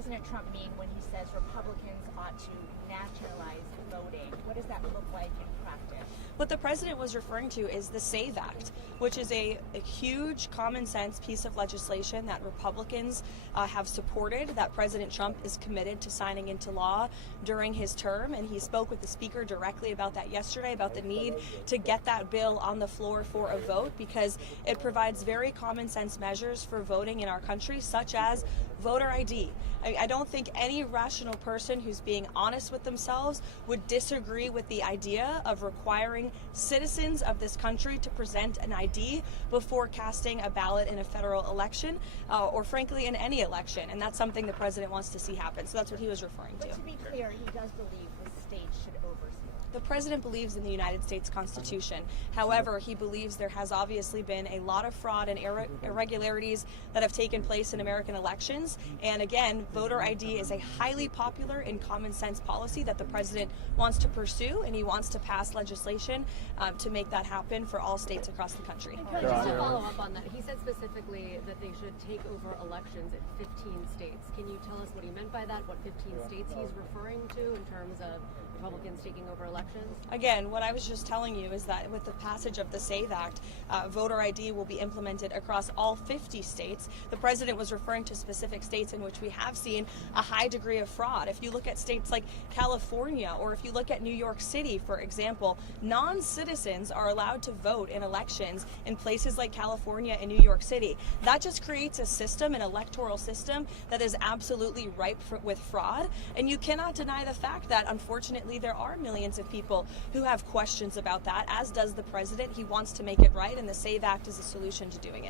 President Trump mean when he says Republicans ought to nationalize voting? What does that look like in practice? What the president was referring to is the SAVE Act, which is a huge common sense piece of legislation that Republicans have supported, that President Trump is committed to signing into law during his term. And he spoke with the speaker directly about that yesterday, about the need to get that bill on the floor for a vote, because it provides very common sense measures for voting in our country, such as voter ID. I don't think any rational person who's being honest with themselves would disagree with the idea of requiring citizens of this country to present an ID before casting a ballot in a federal election, or frankly in any election. And that's something the president wants to see happen. So that's what he was referring to. But to be clear, he does believe the states should oversee. The president believes in the United States Constitution. However, he believes there has obviously been a lot of fraud and irregularities that have taken place in American elections. And again, voter ID is a highly popular and common sense policy that the president wants to pursue, and he wants to pass legislation to make that happen for all states across the country. And just to follow up on that, he said specifically that they should take over elections in 15 states. Can you tell us what he meant by that? What 15 states he's referring to in terms of Republicans taking over elections? Again, what I was just telling you is that with the passage of the SAVE Act, voter ID will be implemented across all 50 states. The president was referring to specific states in which we have seen a high degree of fraud. If you look at states like California, or if you look at New York City, for example, non-citizens are allowed to vote in elections in places like California and New York City. That just creates a system, an electoral system, that is absolutely ripe with fraud. And you cannot deny the fact that, unfortunately, there are millions of people who have questions about that, as does the president. He wants to make it right, and the SAVE Act is a solution to doing it.